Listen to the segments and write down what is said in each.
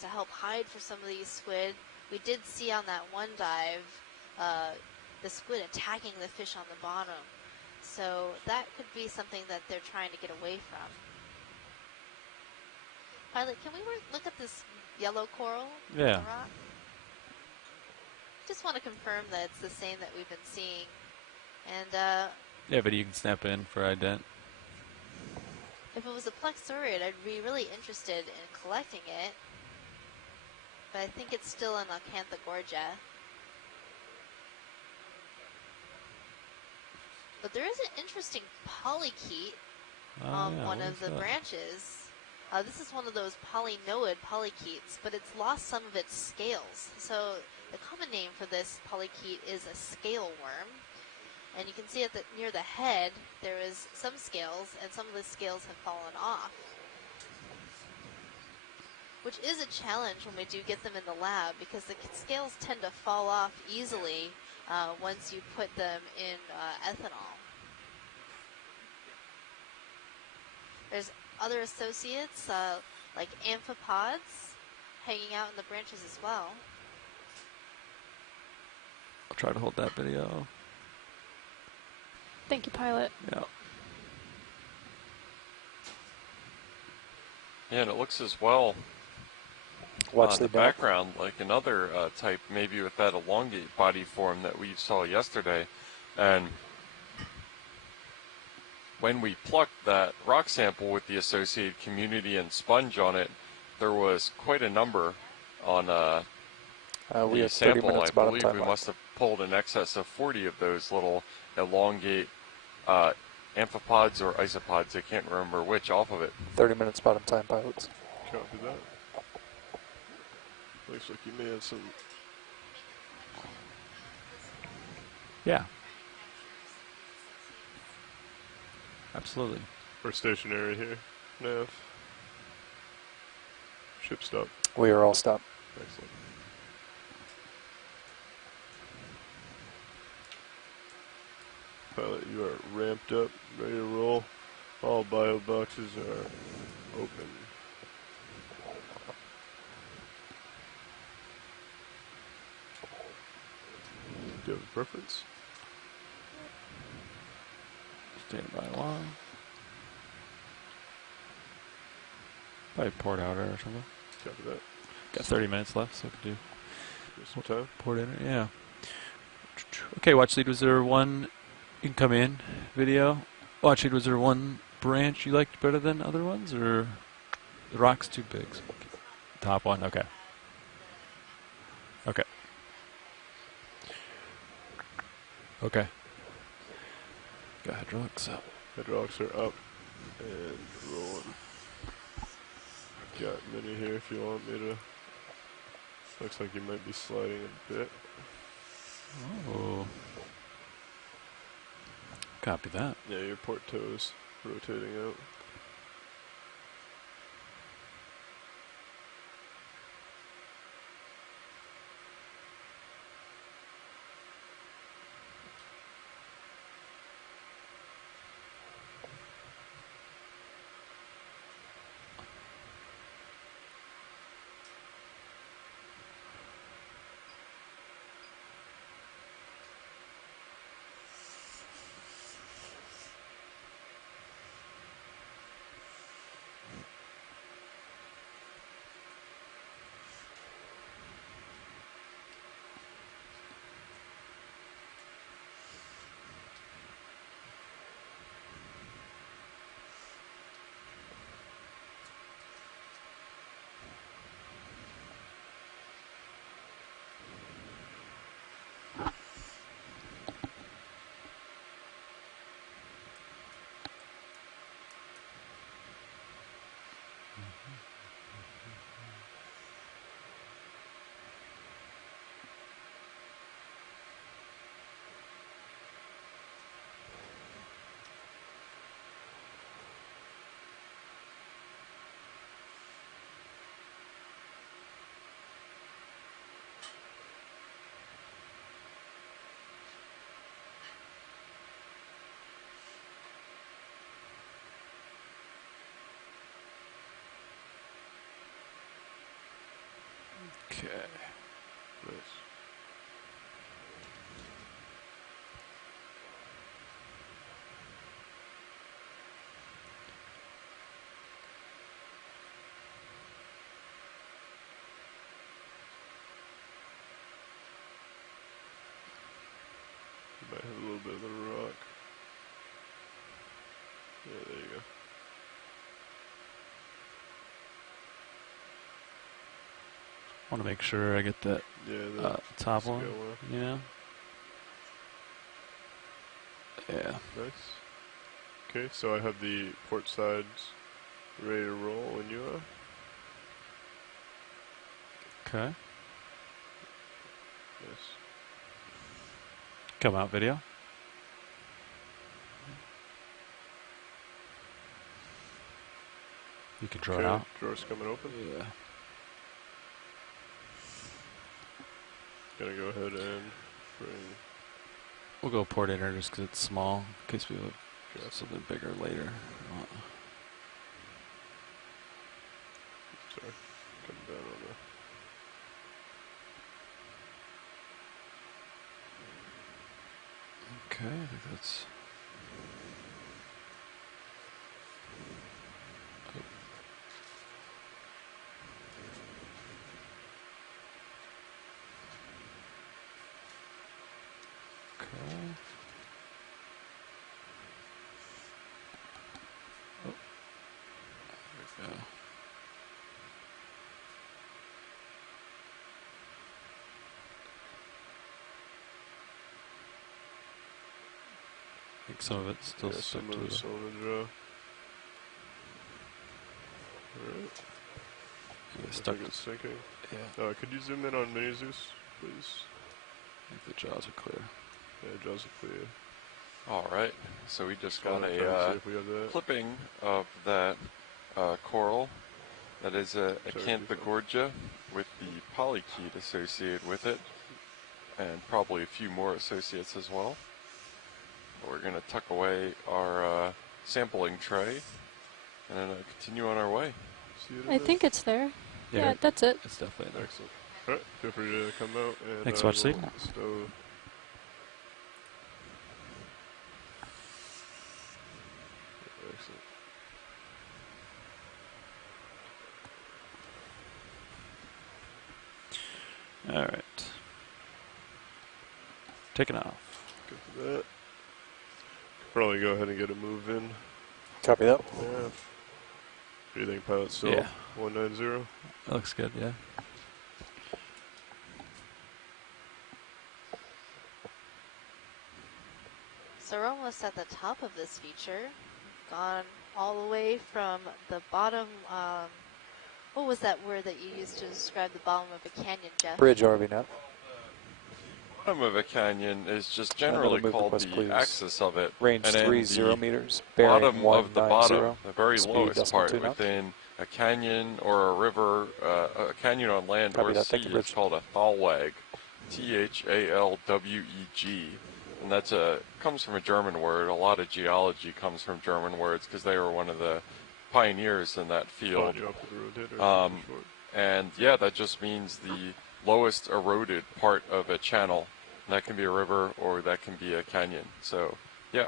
to help hide for some of these squid. We did see on that one dive the squid attacking the fish on the bottom. So that could be something that they're trying to get away from. Pilot, can we look at this yellow coral? Yeah. On the rock? Just want to confirm that it's the same that we've been seeing. And yeah, but you can snap in for ident. if it was a plexurid, I'd be really interested in collecting it. But I think it's still an Acanthogorgia. But there is an interesting polychaete on one of the branches. This is one of those polynoid polychaetes, but it's lost some of its scales. So the common name for this polychaete is a scale worm. And you can see at near the head, there is some scales, and some of the scales have fallen off. Which is a challenge when we do get them in the lab, because the scales tend to fall off easily once you put them in ethanol. There's other associates, like amphipods, hanging out in the branches as well. I'll try to hold that video. Thank you, Pilot. Yeah. Yeah, and it looks as well Watch on the background like another type, maybe with that elongate body form that we saw yesterday. And when we plucked that rock sample with the associated community and sponge on it, there was quite a number on we the have 30 sample. minutes I bottom believe time we left. must have pulled in excess of 40 of those little elongate amphipods or isopods, I can't remember which, off of it. 30 minutes bottom time, pilots. Copy that. Looks like you may have some. Yeah. Absolutely. We're stationary here. Nav. Ship stop. We are all stopped. Excellent. Pilot, you are ramped up, ready to roll. All bio boxes are open. Do you have a preference? Stand by one. Probably port outer or something. Copy that. Got 30 minutes left, so I can do Some time. port in. Yeah. Okay, watch lead. Was there one? You can come in video. Watch lead. Was there one branch you liked better than other ones, or the rock's too big? So top one. Okay. Okay. Okay. Got hydraulics up. Hydraulics are up and rolling. Got many here if you want me to. Looks like you might be sliding a bit. Oh. Copy that. Yeah, your port toe is rotating out. Okay. Nice. Might have a little bit of the rock. Yeah, there you go. Want to make sure I get that Yeah, top scale one. one. Yeah. Yeah. Nice. Okay, so I have the port sides ready to roll when you are. Okay. Nice. Come out video. You can draw it out. Drawer's coming open. Yeah. Gonna go ahead and bring. We'll go port enter just because it's small, in case we have Yeah. something bigger later. Sorry, come down on the. Okay, I think that's. Okay. Oh. There we go. I think some of it's still Yeah, stuck some to of the. it's on the draw. Alright. Yeah, I stuck think it's sinking. Yeah. Could you zoom in on Mini Zeus, please? I think the jaws are clear. Yeah, jaws are clear. All right, so we just Wanna got try and a see if we have that. clipping of that coral. That is a Sorry, Acanthogorgia with the polychaete associated with it, and probably a few more associates as well. We're going to tuck away our sampling tray and then continue on our way. See it in I there? think it's there. Yeah. Yeah, that's it. It's definitely there. Excellent. Alright, feel free to come out and Thanks, Watch we'll Seat. stow. Excellent. All right. Taking off. Good for that. Probably go ahead and get a move in. Copy that. Yeah. What do you think, pilot? Still Yeah. 190? That looks good, yeah. So we're almost at the top of this feature. Gone all the way from the bottom. What was that word that you used to describe the bottom of a canyon, Jeff? Bridge RV now. Bottom of a canyon is just Another generally move called request, the please. axis of it. Range and then 30 the meters. Bearing bottom of the 190. bottom, the very Speed lowest decimal part 2 knots. within a canyon or a river, a canyon on land Copy or that. sea Thank you, is Bridge. called a thalweg, Thalweg, and that's comes from a German word. A lot of geology comes from German words because they were one of the pioneers in that field. You off with the rotator. Short. And yeah, that just means the lowest eroded part of a channel. And that can be a river or that can be a canyon. So, yeah.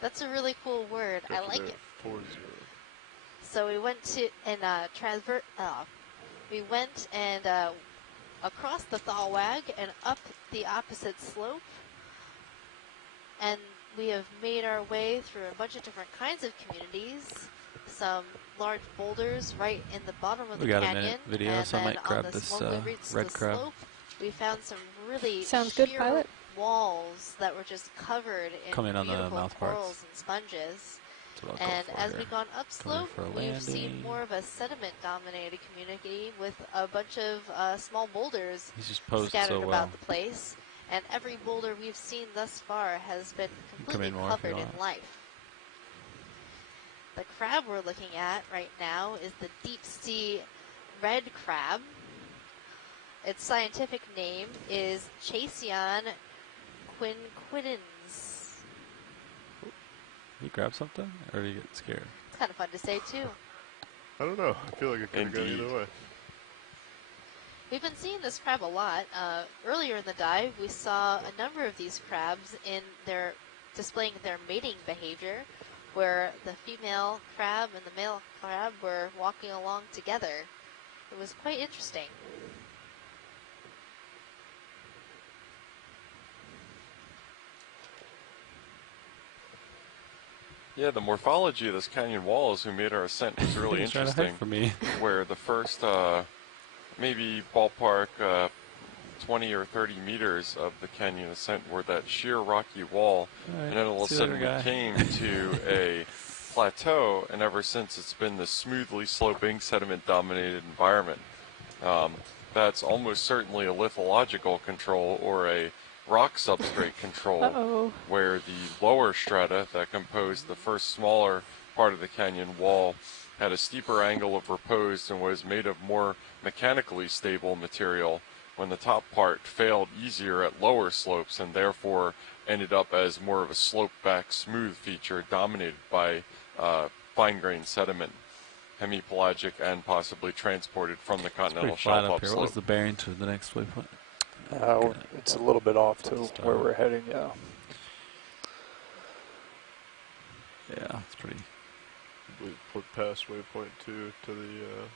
That's a really cool word. I Copy like that. it. 40. So we went to and we went and across the Thalweg and up the opposite slope, and we have made our way through a bunch of different kinds of communities. Some large boulders right in the bottom of We the got a canyon, minute video, and so I then might on grab the this slopely routes to red the crab. slope, we found some really Sounds good, sheer pilot. walls that were just covered in Come in on the beautiful mouth parts. corals and sponges. That's what I'll And go for as here. we've gone upslope, for a we've seen landing. more of a sediment-dominated community with a bunch of small boulders He's just posed scattered so well. about the place. And every boulder we've seen thus far has been completely in more if you covered in want. life. The crab we're looking at right now is the deep-sea red crab. Its scientific name is Chasion quinquidens. You grab something, or do you get scared? It's kind of fun to say, too. I don't know. I feel like it could have gone Indeed. either way. We've been seeing this crab a lot. Earlier in the dive, we saw a number of these crabs displaying their mating behavior, where the female crab and the male crab were walking along together. It was quite interesting. Yeah, the morphology of this canyon wall as we made our ascent was really interesting. For me. Where the first maybe ballpark 20 or 30 meters of the canyon ascent were that sheer rocky wall, Right, and then all of a sudden we came to a plateau, and ever since it's been this smoothly sloping, sediment-dominated environment. That's almost certainly a lithological control or a rock substrate control, where the lower strata that composed the first smaller part of the canyon wall had a steeper angle of repose and was made of more mechanically stable material, when the top part failed easier at lower slopes and therefore ended up as more of a slope-back smooth feature dominated by fine-grained sediment, hemipelagic and possibly transported from the continental shelf upslope. What was the bearing to the next waypoint? It's a little bit off to where we're heading, yeah. Yeah, it's pretty. We put past waypoint 2 to the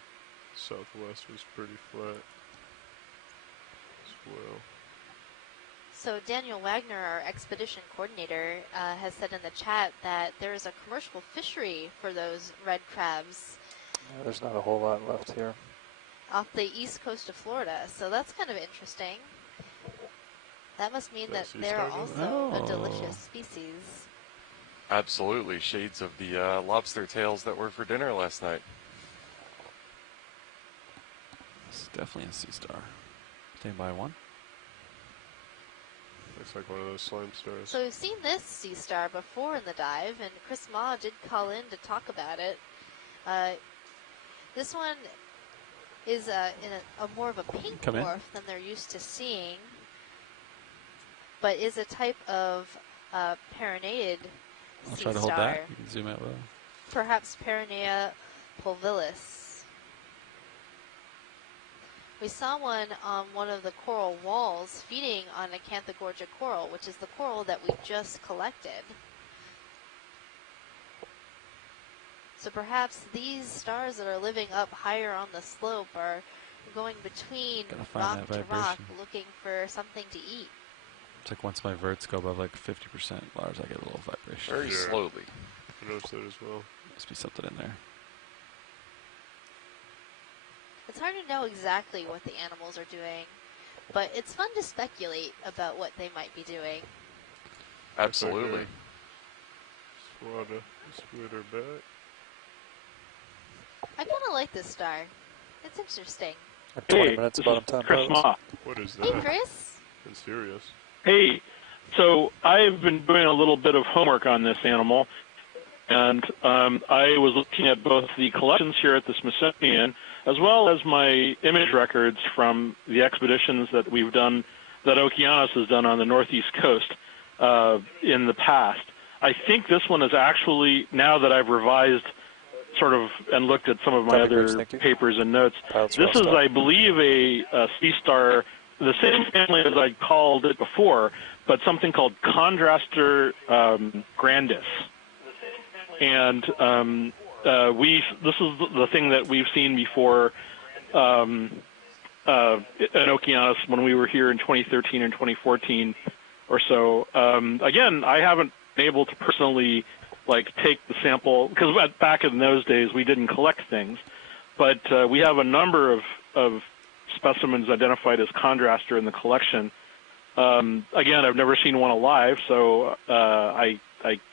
southwest was pretty flat as well. So Daniel Wagner, our expedition coordinator, has said in the chat that there is a commercial fishery for those red crabs. Yeah, there's not a whole lot left here. Off the east coast of Florida, so that's kind of interesting. That must mean that they're also a delicious species. Absolutely, shades of the lobster tails that were for dinner last night. It's definitely a sea star. Staying by one. Looks like one of those slime stars. So we've seen this sea star before in the dive, and Chris Ma did call in to talk about it. This one is in a more of a pink morph than they're used to seeing, but is a type of paranated I'll sea try to hold star. that. You can zoom out well. Perhaps Paranea pulvilis. We saw one on one of the coral walls feeding on Acanthogorgia coral, which is the coral that we just collected. So perhaps these stars that are living up higher on the slope are going between rock to rock looking for something to eat. It's like once my verts go above like 50% Lars, I get a little vibration. Very slowly. I noticed that as well. Must be something in there. It's hard to know exactly what the animals are doing, but it's fun to speculate about what they might be doing. Absolutely. Split her back. I kind of like this star. It's interesting. 20 minutes bottom time. Chris Ma. What is that? Hey, Chris. It's serious. Hey, so I've been doing a little bit of homework on this animal, and I was looking at both the collections here at the Smithsonian as well as my image records from the expeditions that we've done, that Okeanos has done on the northeast coast in the past. I think this one is actually, now that I've revised sort of and looked at some of my other papers and notes, this is, I believe, a sea star, the same family as I called it before, but something called Chondraster grandis. And this is the thing that we've seen before in Okeanos when we were here in 2013 and 2014 or so. Again, I haven't been able to personally take the sample, because back in those days we didn't collect things, but we have a number of specimens identified as Chondraster in the collection. Again, I've never seen one alive, so I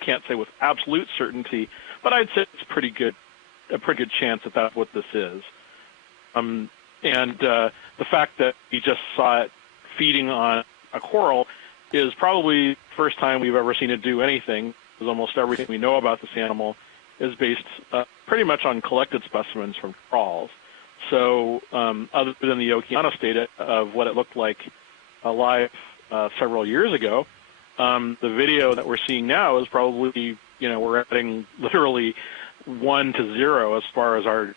can't say with absolute certainty, but I'd say it's a pretty good chance that that's what this is. And the fact that we just saw it feeding on a coral is probably the first time we've ever seen it do anything, because almost everything we know about this animal is based pretty much on collected specimens from trawls. So other than the Okeanos data of what it looked like alive several years ago, the video that we're seeing now is probably, we're adding literally 1 to 0 as far as our,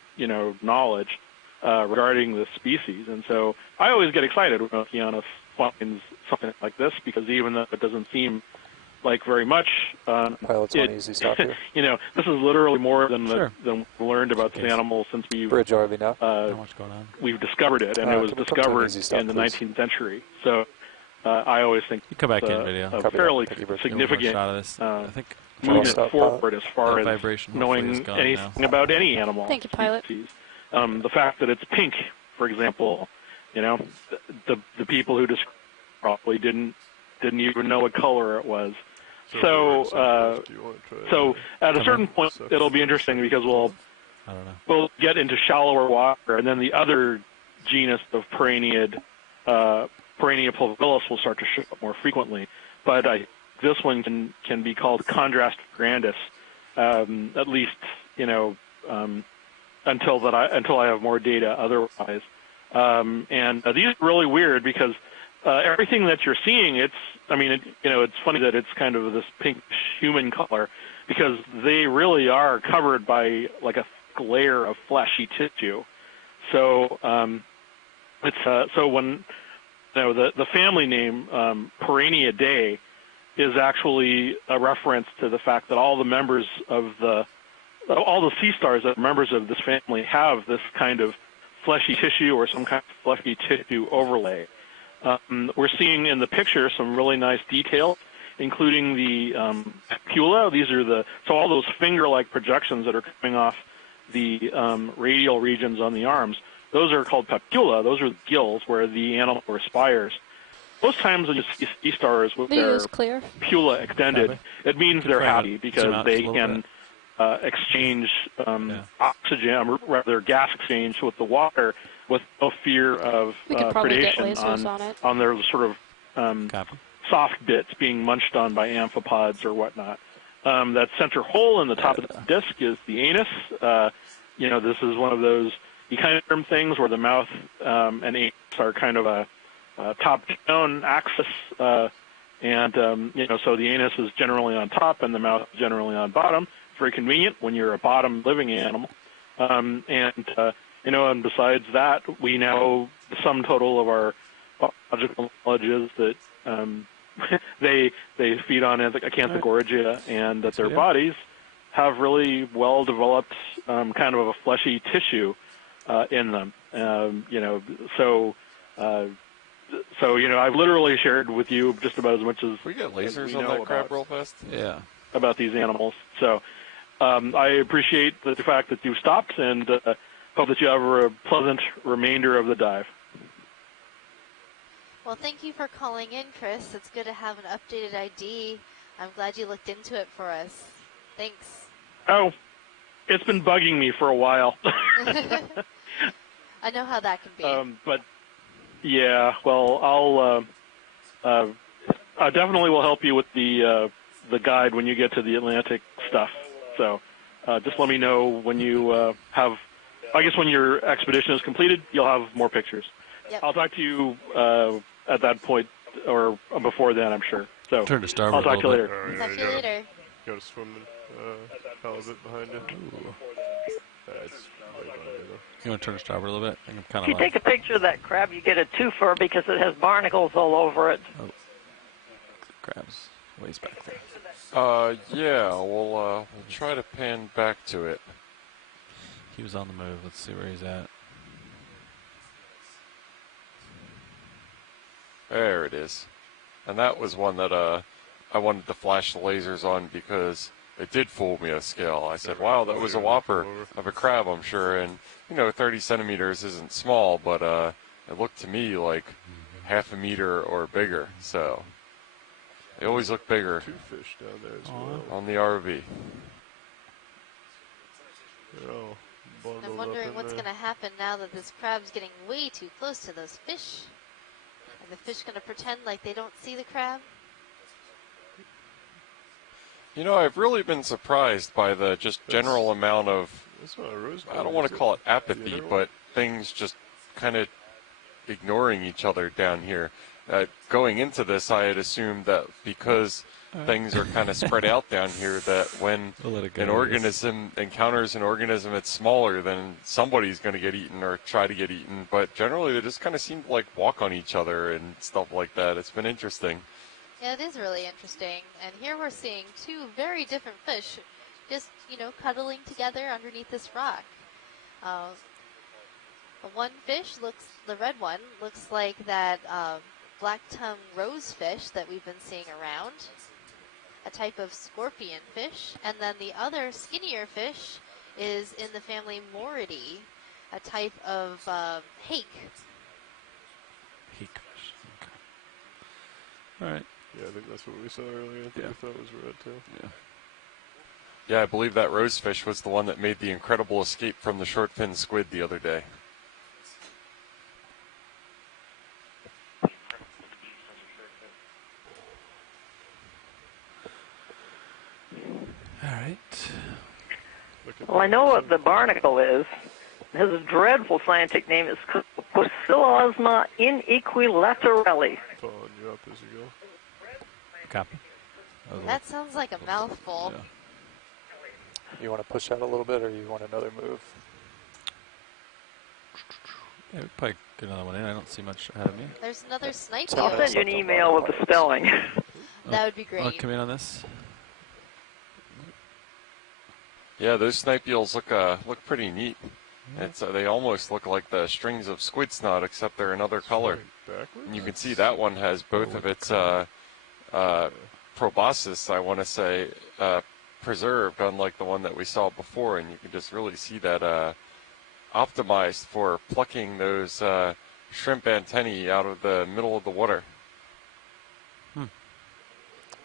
knowledge. regarding the species. And so I always get excited when Okeanos finds something like this, because even though it doesn't seem like very much, Pilot's one easy stop here. you know, this is literally more than Sure. than we learned about this animal since Bridge RV now. Not much going on. we've discovered it, and it was can we come to an discovered easy stop, in the please? 19th century. So I always think You come back it's in video. a Copy fairly that. Thank you, Bridge. significant Shot of this. I think movement stop, forward as far that as vibration hopefully is knowing gone anything now. about any animal. Thank you, pilot. species. The fact that it's pink, for example, you know, the people who described it probably didn't even know what color it was. So at a certain point, it'll be interesting because I don't know. we'll get into shallower water, and then the other genus of Perenniid, Perennia pulverellus, will start to show up more frequently. But this one can be called Chondrast grandis, at least, you know, until I have more data. Otherwise, and these are really weird because everything that you're seeing, it's funny that it's kind of this pink human color, because they really are covered by like a layer of fleshy tissue. So so when the family name Perenniidae is actually a reference to the fact that all the sea stars that are members of this family have this kind of fleshy tissue or some kind of fleshy tissue overlay. We're seeing in the picture some really nice detail, including the papilla. These are all those finger-like projections that are coming off the radial regions on the arms. Those are called papilla. Those are the gills where the animal respires. Most times when you see sea stars with their papilla extended, it means they're happy because they can exchange oxygen, rather gas exchange with the water, with no fear of predation on their sort of soft bits being munched on by amphipods or whatnot. That center hole in the top of the disc is the anus. This is one of those echinoderm things where the mouth and anus are kind of a top-down axis, so the anus is generally on top and the mouth is generally on bottom. It's very convenient when you're a bottom living animal. And besides that, we know the sum total of our biological knowledge is that they feed on Acanthogorgia, and that their bodies have really well-developed kind of a fleshy tissue in them. I've literally shared with you just about as much as we get lasers on that crab real fast. Yeah. About these animals. So I appreciate the fact that you stopped, and hope that you have a pleasant remainder of the dive. Well, thank you for calling in, Chris. It's good to have an updated ID. I'm glad you looked into it for us. Thanks. Oh, it's been bugging me for a while. I know how that can be. But yeah, well, I definitely will help you with the guide when you get to the Atlantic stuff. So just let me know when you have. I guess when your expedition is completed, you'll have more pictures. Yep. I'll talk to you at that point or before then, I'm sure. So turn to starboard. I'll talk to you later. Talk to you later. Got a swimming halibut behind you. It's way behind you, though. You want to turn to starboard a little bit? I think I'm kind If you take a picture of that crab, you get a twofer because it has barnacles all over it. Oh, the crab's ways back there. Yeah, we'll try to pan back to it. He was on the move. Let's see where he's at. There it is. And that was one that I wanted to flash the lasers on because it did fool me a scale. I said, wow, that was a whopper of a crab, I'm sure. And, 30 centimeters isn't small, but it looked to me like half a meter or bigger. So they always look bigger. Two fish down there as well. On the RV. I'm wondering what's going to happen now that this crab's getting way too close to those fish. Are the fish going to pretend like they don't see the crab? I've really been surprised by the just general amount of, I don't want to call it apathy, but things just kind of ignoring each other down here. Going into this, I had assumed that because things are kind of spread out down here that when We'll let it go, an I guess. organism encounters an organism that's smaller, then somebody's going to get eaten or try to get eaten. But generally, they just kind of seem to like walk on each other and stuff like that. It's been interesting. Yeah, it is really interesting. And here we're seeing two very different fish just, cuddling together underneath this rock. The one fish the red one, looks like that black-tongue rosefish that we've been seeing around, a type of scorpion fish. And then the other skinnier fish is in the family Moridae, a type of hake. Hake fish. Okay. All right. Yeah, I think that's what we saw earlier. I think we thought it was red too. Yeah. Yeah, I believe that rosefish was the one that made the incredible escape from the short-fin squid the other day. All right. Well, I know what the barnacle is. It has a dreadful scientific name. It's Pocillosma inequilaterale. Following you up as you go. Copy. That sounds like a mouthful. Yeah. You want to push out a little bit, or you want another move? Yeah, we probably get another one in. I don't see much ahead of me. There's another snipe I'll eel. send you an email with the spelling. That would be great. I'll come in on this. Yeah, those snipe eels look pretty neat. It's they almost look like the strings of squid snot, except they're another color. And you can see that one has both of its proboscis, I want to say, preserved, unlike the one that we saw before. And you can just really see that optimized for plucking those shrimp antennae out of the middle of the water.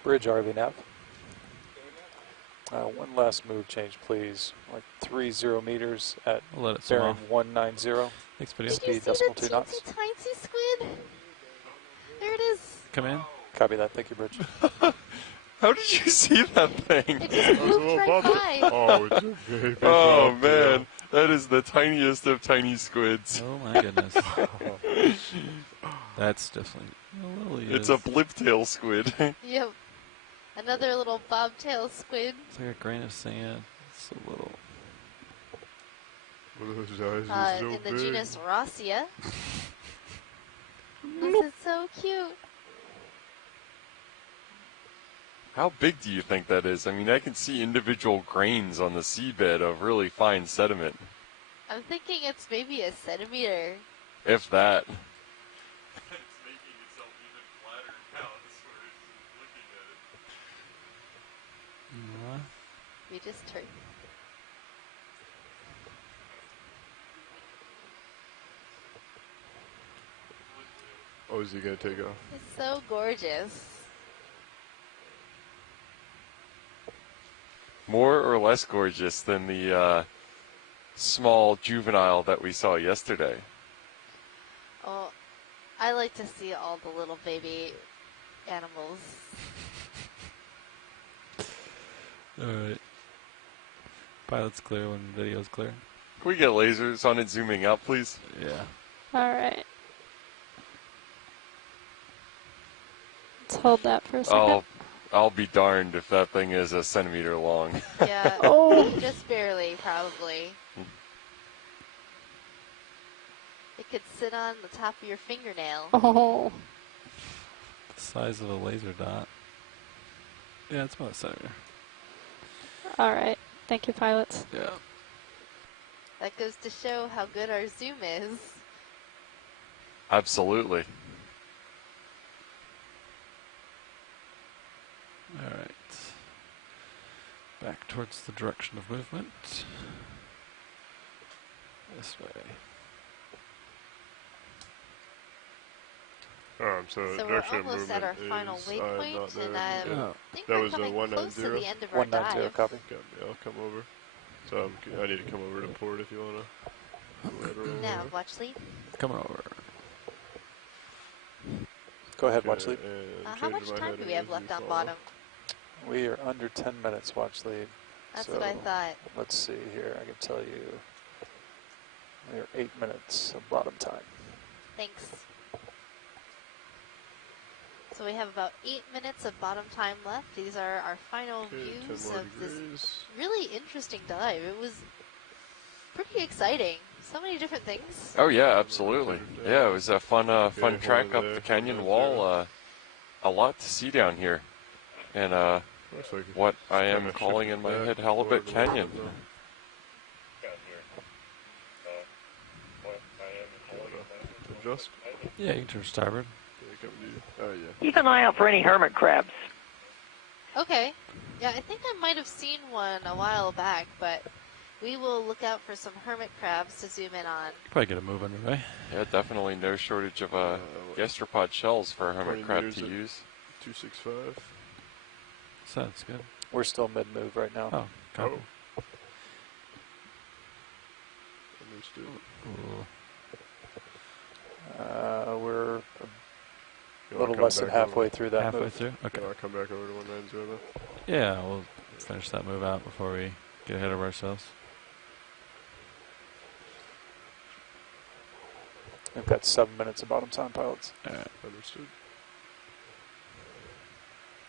Bridge RV nav. One last move change, please. Like 30 meters at We'll let it swim bearing off. 190. Thanks, video. Did you Speed see decimal the 2 knots. teensy squid? There it is. Come in. Copy that. Thank you, Bridge. How did you see that thing? It just moved right by. Oh, it's a big Oh bobtail. man, that is the tiniest of tiny squids. Oh my goodness. That's definitely a little. It's a bliptail squid. Yep. Another little bobtail squid. It's like a grain of sand. It's a little. What are those eyes? So In the big. genus Rossia. This is so cute. How big do you think that is? I mean, I can see individual grains on the seabed of really fine sediment, I'm thinking it's maybe a centimeter. if that. We just turned. Oh, is he gonna take off? It's so gorgeous. More or less gorgeous than the small juvenile that we saw yesterday. Oh, I like to see all the little baby animals. All right. Pilot's clear when video's clear. Can we get lasers on it zooming out, please? Yeah. All right. Let's hold that for a second. I'll be darned if that thing is a centimeter long. Yeah. Oh. Just barely, probably. It could sit on the top of your fingernail. Oh. The size of a laser dot. Yeah, it's about a centimeter. All right. Thank you, pilots. Yeah. That goes to show how good our zoom is. Absolutely. All right. Back towards the direction of movement. This way. So So we're direction of almost at our movement final is, waypoint, not there. and I Yeah. think That we're was the coming close to 190? the end of our 190, dive. copy. Okay, yeah, I'll come over. So I need to come over to port if you wanna. Now, watch lead. Coming over. Go ahead, watch lead. How much time do we have left on bottom? We are under 10 minutes, watch lead. That's So, what I thought. Let's see here. I can tell you we are 8 minutes of bottom time. Thanks. So we have about 8 minutes of bottom time left. These are our final views 10 more of this degrees. really interesting dive. It was pretty exciting. So many different things. Oh yeah, absolutely. Yeah, it was a fun Okay, track hold up it the there. canyon 190. wall. A lot to see down here, and Looks like what it's I am kinda calling shifted in my back head forward Halibut a little Canyon. bit now. Adjust. Yeah, you can turn starboard. Yeah, come to you. Oh yeah. Keep an eye out for any hermit crabs. Okay. Yeah, I think I might have seen one a while back, but we will look out for some hermit crabs to zoom in on. Probably get a move underway. Yeah, definitely no shortage of gastropod shells for a hermit 20 crab meters to at use. 265. Sounds good. We're still mid-move right now. Oh, copy. Understood. Ooh. We're You a wanna little come less than back halfway over? through that Halfway move. through? Okay. Can I come back over to 190 then? Yeah, we'll finish that move out before we get ahead of ourselves. We've got 7 minutes of bottom time, pilots. Understood.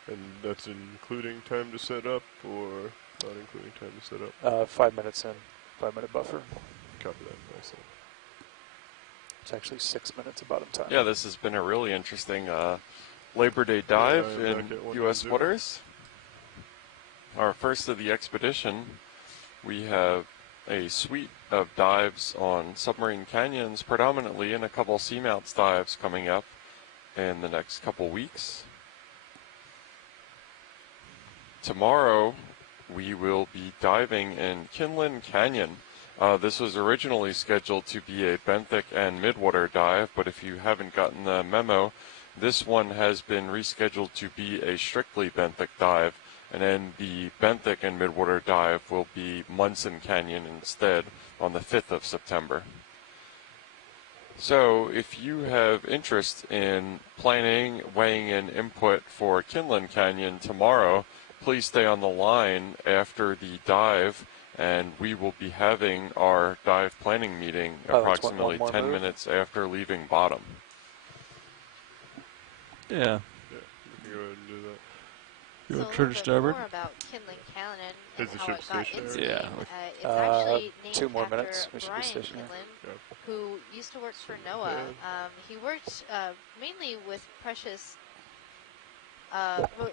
And that's including time to set up, or not including time to set up? 5 minutes in, 5 minute buffer. Copy that. Nice. It's actually 6 minutes of bottom time. Yeah, this has been a really interesting Labor Day dive Yeah, in back at 190. U.S. waters. Our first of the expedition. We have a suite of dives on submarine canyons predominantly, and a couple seamounts dives coming up in the next couple weeks. Tomorrow we will be diving in Kinlan Canyon. This was originally scheduled to be a benthic and midwater dive, but if you haven't gotten the memo, this one has been rescheduled to be a strictly benthic dive, and then the benthic and midwater dive will be Munson Canyon instead on the 5th of September. So if you have interest in planning, weighing in input for Kinlan Canyon tomorrow, please stay on the line after the dive, and we will be having our dive planning meeting approximately 10 minutes after leaving bottom. Yeah. Yeah, you can go ahead and do that. You So want a to turn little bit starboard? more about Kinlan Canyon and Is the how ship it got stationary? into Yeah. Maine. It's actually named 2 more after minutes. We should be Brian stationary. Kinlan, Yeah. who used to work for NOAA. He worked mainly with precious,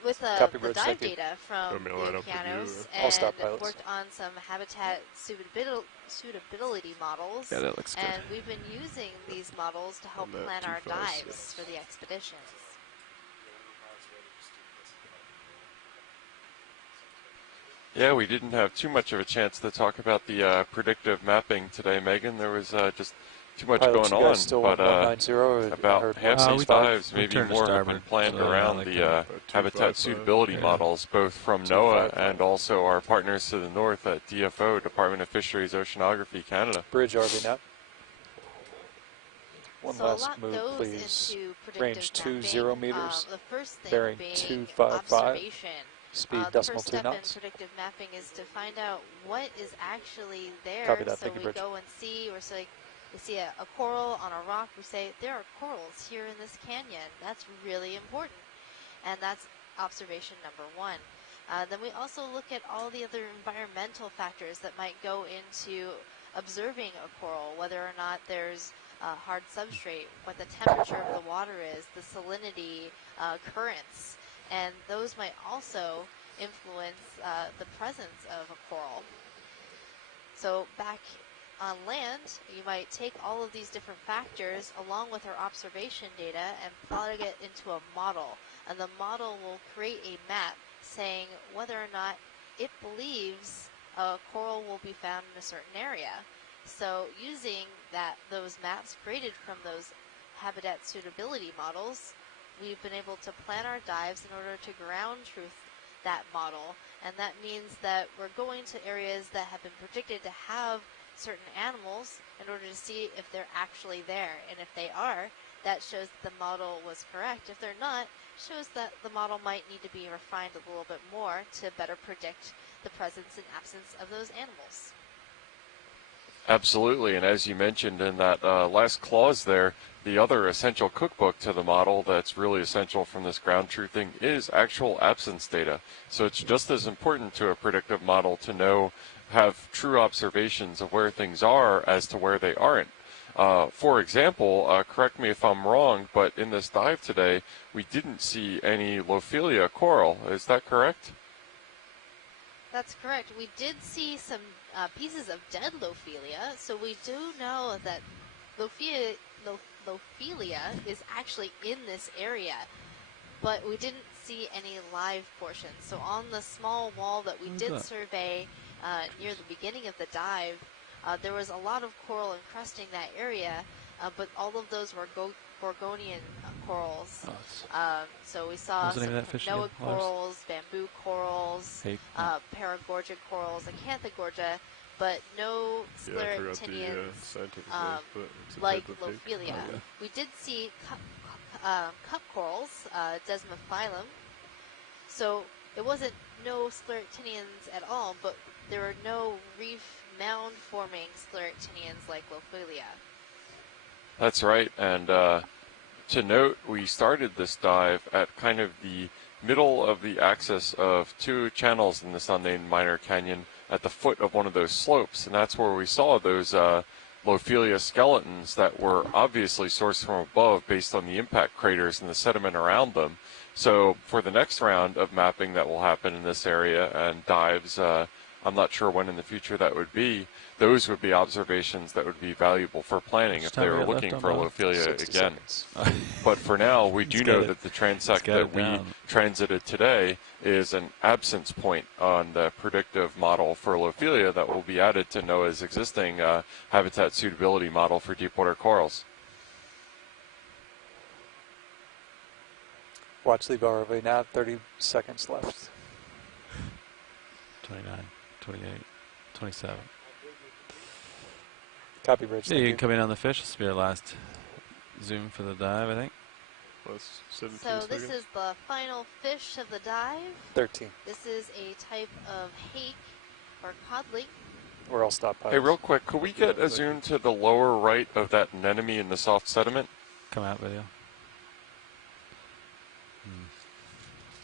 with Copy, the bridge, dive thank you. data from Want me to the line up with you, Okeanos, or- I'll stop, and pilots. worked on some habitat suitability models. Yeah, that looks good. And we've been using these models to help I'm at plan our 256. dives for the expeditions. Yeah, we didn't have too much of a chance to talk about the predictive mapping today, Megan. There was just too much Pilots, going you guys on, still but on 190? I about heard half we these thought dives, we maybe turned to more, have been starboard, planned so around now they the can- habitat 255. suitability Yeah. models, both from 255. NOAA and also our partners to the north at DFO, Department of Fisheries Oceanography Canada. Bridge RV net. One So a last lot move, goes please. into predictive Range 20 mapping. meters. The first thing Bearing being 255. observation. Speed The decimal first 2 step knots. in predictive mapping is to find out what is actually there. Copy that, So thank you, we Bridge. go and see, or so we see a coral on a rock. We say there are corals here in this canyon. That's really important, and that's observation number one. Then we also look at all the other environmental factors that might go into observing a coral, whether or not there's hard substrate, what the temperature of the water is, the salinity, currents, and those might also influence the presence of a coral. So back on land, you might take all of these different factors along with our observation data and plot it into a model, and the model will create a map saying whether or not it believes a coral will be found in a certain area. So using those maps created from those habitat suitability models, we've been able to plan our dives in order to ground truth that model, and that means that we're going to areas that have been predicted to have certain animals in order to see if they're actually there, and if they are, that shows that the model was correct. If they're not, shows that the model might need to be refined a little bit more to better predict the presence and absence of those animals. Absolutely, and as you mentioned in that last clause there, the other essential cookbook to the model that's really essential from this ground truthing is actual absence data. So it's just as important to a predictive model to have true observations of where things are as to where they aren't. For example, correct me if I'm wrong, but in this dive today, we didn't see any Lophelia coral. Is that correct? That's correct. We did see some pieces of dead Lophelia, so we do know that Lophelia is actually in this area, but we didn't see any live portions. So on the small wall that we did survey near the beginning of the dive, there was a lot of coral encrusting that area, but all of those were Gorgonian corals. So we saw some Noah corals, bamboo corals, Paragorgia corals, Acanthogorgia, but no scleractinians like Lophelia. We did see cup corals, Desmophyllum. So it wasn't no scleractinians at all, but there were no reef mound forming scleractinians like Lophelia. That's right, and to note, we started this dive at kind of the middle of the axis of two channels in this unnamed minor canyon at the foot of one of those slopes, and that's where we saw those Lophelia skeletons that were obviously sourced from above based on the impact craters and the sediment around them. So for the next round of mapping that will happen in this area and dives, I'm not sure when in the future that would be, those would be observations that would be valuable for planning if they were looking for Lophelia again. But for now, we do know that the transect that we transited today is an absence point on the predictive model for Lophelia that will be added to NOAA's existing habitat suitability model for deepwater corals. Watch leave ROV now, 30 seconds left. 29, 28, 27. Copy, Rich. Yeah, you can come in on the fish. This will be our last zoom for the dive, I think. So this is the final fish of the dive. 13. This is a type of hake or codling. We're all stopped. Hey, real quick, could we get a zoom to the lower right of that anemone in the soft sediment? Come out video.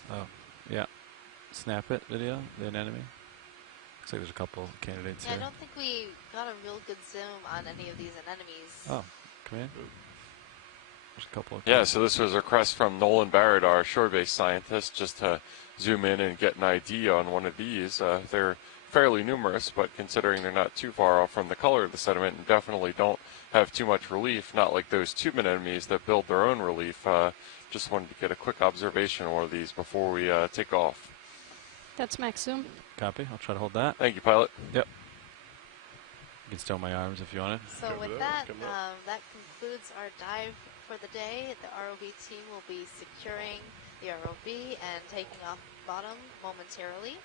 Oh, yeah. Snap it video, the anemone. Looks like there's a couple candidates here. I don't think we got a real good zoom on any of these anemones. Oh, come in. There's a couple of so this was a request from Nolan Barrett, our shore-based scientist, just to zoom in and get an ID on one of these. They're fairly numerous, but considering they're not too far off from the color of the sediment and definitely don't have too much relief, not like those tube anemones that build their own relief, just wanted to get a quick observation of one of these before we take off. That's max zoom. Copy. I'll try to hold that. Thank you, pilot. Yep. You can stow my arms if you want it. So with that, that concludes our dive for the day. The ROV team will be securing the ROV and taking off bottom momentarily.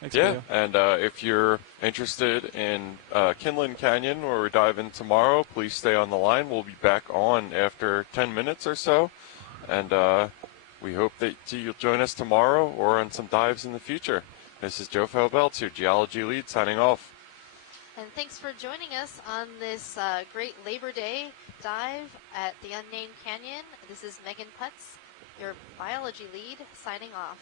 Thanks, and if you're interested in Kinlan Canyon, where we're diving tomorrow, please stay on the line. We'll be back on after 10 minutes or so, and we hope that you'll join us tomorrow or on some dives in the future. This is Joe Falbelt, your Geology Lead, signing off. And thanks for joining us on this great Labor Day dive at the Unnamed Canyon. This is Megan Putz, your Biology Lead, signing off.